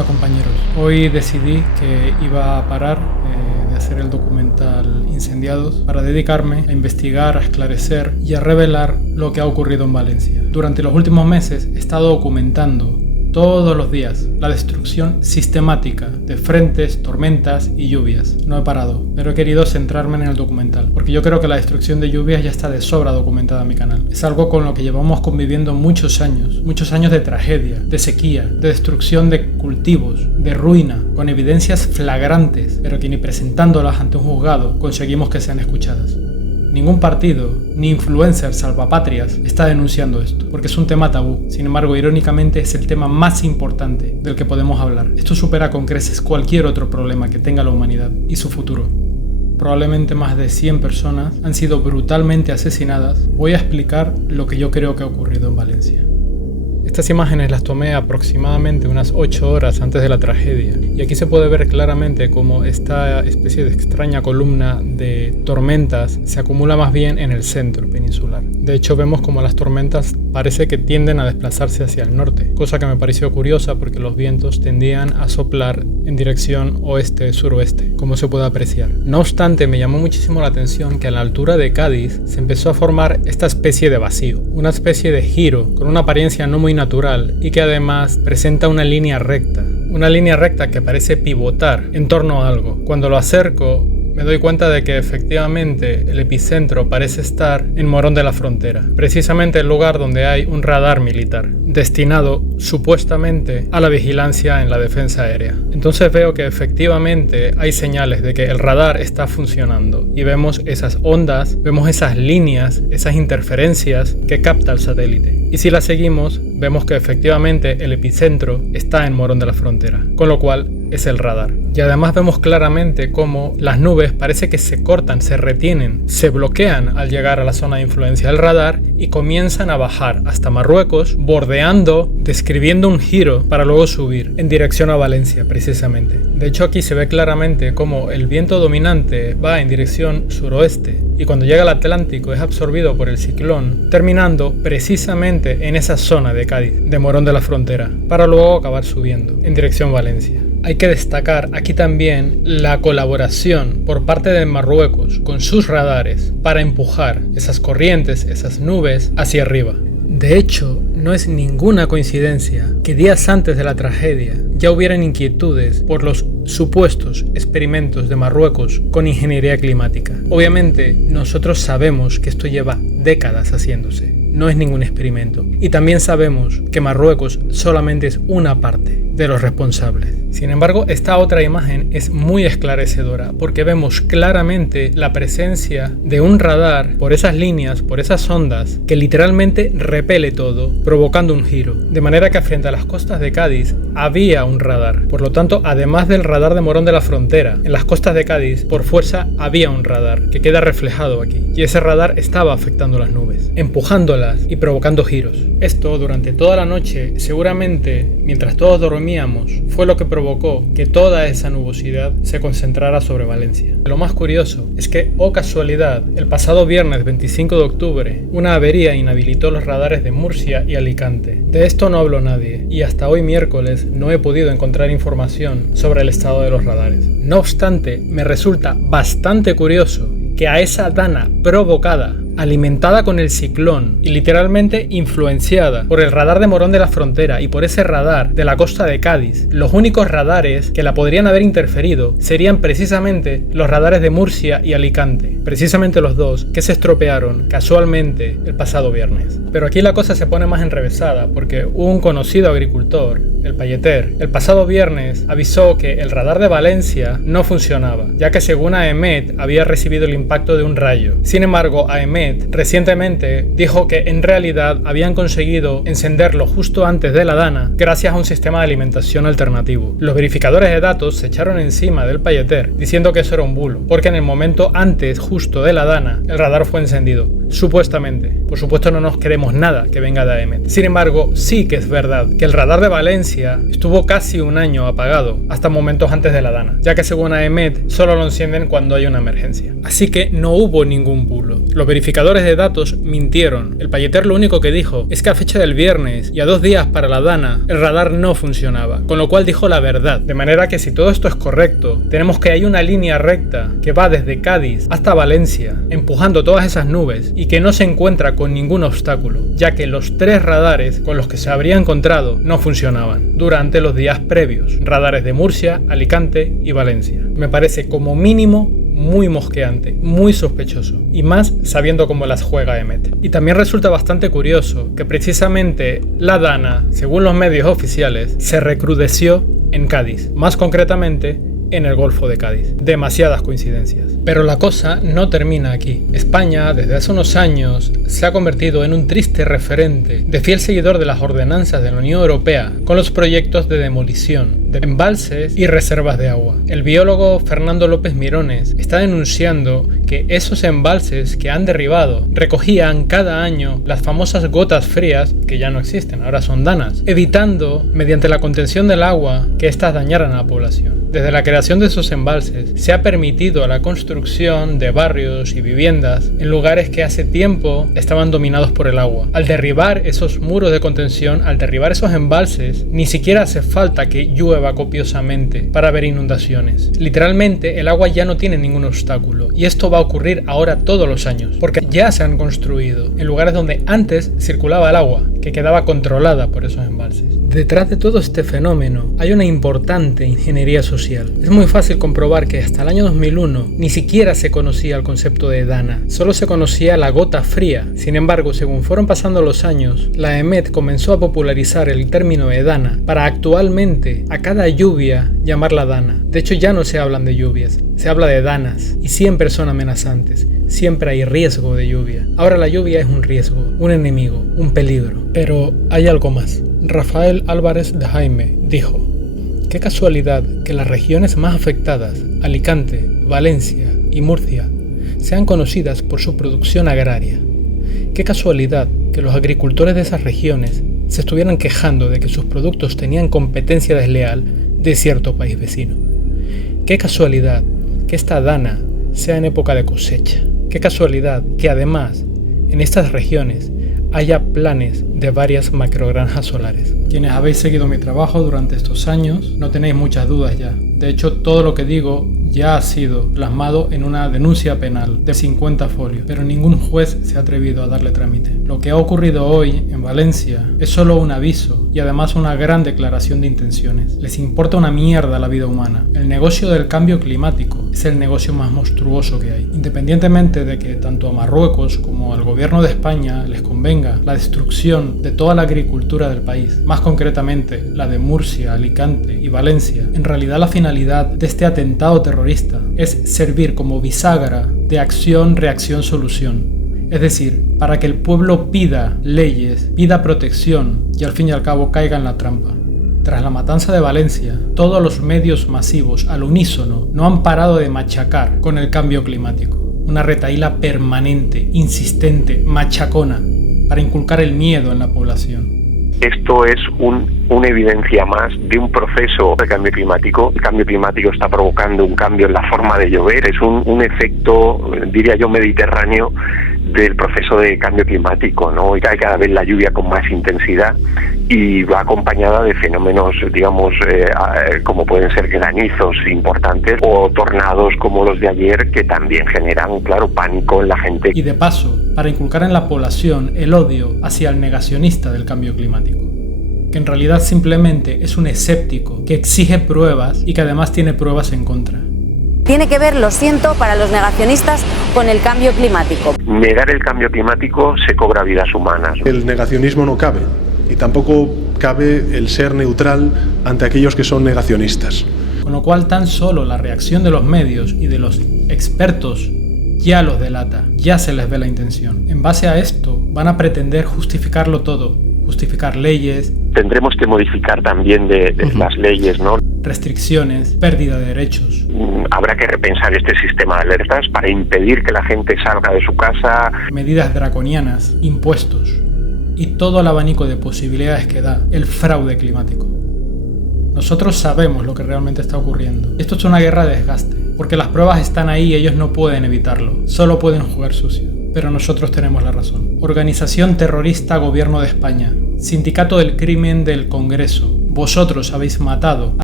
Hola compañeros, hoy decidí que iba a parar de hacer el documental Incendiados para dedicarme a investigar, a esclarecer y a revelar lo que ha ocurrido en Valencia. Durante los últimos meses he estado documentando todos los días la destrucción sistemática de frentes, tormentas y lluvias. No he parado, pero he querido centrarme en el documental, porque yo creo que la destrucción de lluvias ya está de sobra documentada en mi canal. Es algo con lo que llevamos conviviendo muchos años de tragedia, de sequía, de destrucción de cultivos, de ruina, con evidencias flagrantes, pero que ni presentándolas ante un juzgado conseguimos que sean escuchadas. Ningún partido, ni influencer salvapatrias está denunciando esto, porque es un tema tabú. Sin embargo, irónicamente es el tema más importante del que podemos hablar. Esto supera con creces cualquier otro problema que tenga la humanidad y su futuro. Probablemente más de 100 personas han sido brutalmente asesinadas. Voy a explicar lo que yo creo que ha ocurrido en Valencia. Estas imágenes las tomé aproximadamente unas 8 horas antes de la tragedia, y aquí se puede ver claramente cómo esta especie de extraña columna de tormentas se acumula más bien en el centro peninsular. De hecho, vemos como las tormentas parece que tienden a desplazarse hacia el norte, cosa que me pareció curiosa porque los vientos tendían a soplar en dirección oeste-suroeste, como se puede apreciar. No obstante, me llamó muchísimo la atención que a la altura de Cádiz se empezó a formar esta especie de vacío, una especie de giro con una apariencia no muy natural y que además presenta una línea recta que parece pivotar en torno a algo. Cuando lo acerco me doy cuenta de que efectivamente el epicentro parece estar en Morón de la Frontera, precisamente el lugar donde hay un radar militar, destinado supuestamente a la vigilancia en la defensa aérea. Entonces veo que efectivamente hay señales de que el radar está funcionando y vemos esas ondas, vemos esas líneas, esas interferencias que capta el satélite. Y si la seguimos, vemos que efectivamente el epicentro está en Morón de la Frontera, con lo cual es el radar. Y además vemos claramente cómo las nubes parece que se cortan, se retienen, se bloquean al llegar a la zona de influencia del radar y comienzan a bajar hasta Marruecos, bordeando, describiendo un giro para luego subir en dirección a Valencia precisamente. De hecho, aquí se ve claramente cómo el viento dominante va en dirección suroeste y cuando llega al Atlántico es absorbido por el ciclón, terminando precisamente en esa zona de Cádiz, de Morón de la Frontera, para luego acabar subiendo en dirección Valencia. Hay que destacar aquí también la colaboración por parte de Marruecos con sus radares para empujar esas corrientes, esas nubes hacia arriba. De hecho, no es ninguna coincidencia que días antes de la tragedia ya hubieran inquietudes por los supuestos experimentos de Marruecos con ingeniería climática. Obviamente, nosotros sabemos que esto lleva décadas haciéndose. No es ningún experimento. Y también sabemos que Marruecos solamente es una parte de los responsables. Sin embargo, esta otra imagen es muy esclarecedora porque vemos claramente la presencia de un radar por esas líneas, por esas ondas, que literalmente repele todo, provocando un giro. De manera que frente a las costas de Cádiz había un radar. Por lo tanto, además del radar de Morón de la Frontera, en las costas de Cádiz, por fuerza, había un radar que queda reflejado aquí. Y ese radar estaba afectando las nubes, empujándolas y provocando giros. Esto durante toda la noche, seguramente mientras todos dormíamos, fue lo que provocó que toda esa nubosidad se concentrara sobre Valencia. Lo más curioso es que, oh casualidad, el pasado viernes 25 de octubre, una avería inhabilitó los radares de Murcia y Alicante. De esto no habló nadie y hasta hoy miércoles no he podido encontrar información sobre el estado de los radares. No obstante, me resulta bastante curioso que a esa dana provocada, alimentada con el ciclón y literalmente influenciada por el radar de Morón de la Frontera y por ese radar de la costa de Cádiz, los únicos radares que la podrían haber interferido serían precisamente los radares de Murcia y Alicante, precisamente los dos que se estropearon casualmente el pasado viernes. Pero aquí la cosa se pone más enrevesada porque un conocido agricultor, el Payeter, el pasado viernes avisó que el radar de Valencia no funcionaba, ya que según AEMET había recibido el impacto de un rayo. Sin embargo, AEMET recientemente dijo que en realidad habían conseguido encenderlo justo antes de la dana gracias a un sistema de alimentación alternativo. Los verificadores de datos se echaron encima del Payeter diciendo que eso era un bulo, porque en el momento antes justo de la dana el radar fue encendido, supuestamente. Por supuesto no nos creemos nada que venga de AEMET. Sin embargo, sí que es verdad que el radar de Valencia estuvo casi un año apagado hasta momentos antes de la dana, ya que según AEMET solo lo encienden cuando hay una emergencia. Así que no hubo ningún bulo. Los verificadores de datos mintieron. El Payeter lo único que dijo es que a fecha del viernes y a 2 días para la Dana, el radar no funcionaba, con lo cual dijo la verdad. De manera que si todo esto es correcto, tenemos que hay una línea recta que va desde Cádiz hasta Valencia, empujando todas esas nubes y que no se encuentra con ningún obstáculo, ya que los 3 radares con los que se habría encontrado no funcionaban durante los días previos. Radares de Murcia, Alicante y Valencia. Me parece como mínimo muy mosqueante, muy sospechoso, y más sabiendo cómo las juega EMET. Y también resulta bastante curioso que precisamente la Dana, según los medios oficiales, se recrudeció en Cádiz, más concretamente en el Golfo de Cádiz. Demasiadas coincidencias. Pero la cosa no termina aquí. España, desde hace unos años, se ha convertido en un triste referente de fiel seguidor de las ordenanzas de la Unión Europea con los proyectos de demolición de embalses y reservas de agua. El biólogo Fernando López Mirones está denunciando que esos embalses que han derribado recogían cada año las famosas gotas frías, que ya no existen, ahora son danas, evitando, mediante la contención del agua, que éstas dañaran a la población. Desde la creación de esos embalses se ha permitido la construcción de barrios y viviendas en lugares que hace tiempo estaban dominados por el agua. Al derribar esos muros de contención, al derribar esos embalses, ni siquiera hace falta que llueva copiosamente para haber inundaciones. Literalmente el agua ya no tiene ningún obstáculo, y esto va a ocurrir ahora todos los años, porque ya se han construido en lugares donde antes circulaba el agua, que quedaba controlada por esos embalses. Detrás de todo este fenómeno hay una importante ingeniería social. Es muy fácil comprobar que hasta el año 2001 ni siquiera se conocía el concepto de Dana, solo se conocía la gota fría. Sin embargo, según fueron pasando los años, la EMET comenzó a popularizar el término de Dana para actualmente a cada lluvia llamarla Dana. De hecho, ya no se hablan de lluvias, se habla de danas, y siempre son amenazantes. Siempre hay riesgo de lluvia. Ahora la lluvia es un riesgo, un enemigo, un peligro. Pero hay algo más. Rafael Álvarez de Jaime dijo: qué casualidad que las regiones más afectadas, Alicante, Valencia y Murcia, sean conocidas por su producción agraria. Qué casualidad que los agricultores de esas regiones se estuvieran quejando de que sus productos tenían competencia desleal de cierto país vecino. Qué casualidad que esta Dana sea en época de cosecha. Qué casualidad que además en estas regiones haya planes de varias macrogranjas solares. Quienes habéis seguido mi trabajo durante estos años no tenéis muchas dudas ya. De hecho, todo lo que digo ya ha sido plasmado en una denuncia penal de 50 folios, pero ningún juez se ha atrevido a darle trámite. Lo que ha ocurrido hoy en Valencia es solo un aviso y además una gran declaración de intenciones. Les importa una mierda la vida humana. El negocio del cambio climático es el negocio más monstruoso que hay. Independientemente de que tanto a Marruecos como al gobierno de España les convenga la destrucción de toda la agricultura del país, más concretamente la de Murcia, Alicante y Valencia, en realidad la finalidad de este atentado terrorista es servir como bisagra de acción, reacción, solución. Es decir, para que el pueblo pida leyes, pida protección y al fin y al cabo caiga en la trampa. Tras la matanza de Valencia, todos los medios masivos al unísono no han parado de machacar con el cambio climático. Una retahíla permanente, insistente, machacona, para inculcar el miedo en la población. Esto es una evidencia más de un proceso de cambio climático. El cambio climático está provocando un cambio en la forma de llover. Es un efecto, diría yo, mediterráneo del proceso de cambio climático, ¿no? Y cae cada vez la lluvia con más intensidad y va acompañada de fenómenos, digamos, como pueden ser granizos importantes o tornados como los de ayer, que también generan, claro, pánico en la gente. Y de paso, para inculcar en la población el odio hacia el negacionista del cambio climático, que en realidad simplemente es un escéptico que exige pruebas y que además tiene pruebas en contra. Tiene que ver, lo siento, para los negacionistas con el cambio climático. Negar el cambio climático se cobra vidas humanas. El negacionismo no cabe y tampoco cabe el ser neutral ante aquellos que son negacionistas. Con lo cual tan solo la reacción de los medios y de los expertos ya los delata, ya se les ve la intención. En base a esto van a pretender justificarlo todo, justificar leyes. Tendremos que modificar también de las leyes, ¿no? Restricciones, pérdida de derechos. Habrá que repensar este sistema de alertas para impedir que la gente salga de su casa. Medidas draconianas, impuestos y todo el abanico de posibilidades que da el fraude climático. Nosotros sabemos lo que realmente está ocurriendo. Esto es una guerra de desgaste, porque las pruebas están ahí y ellos no pueden evitarlo, solo pueden jugar sucio. pero nosotros tenemos la razón. Organización terrorista Gobierno de España. Sindicato del Crimen del Congreso. Vosotros habéis matado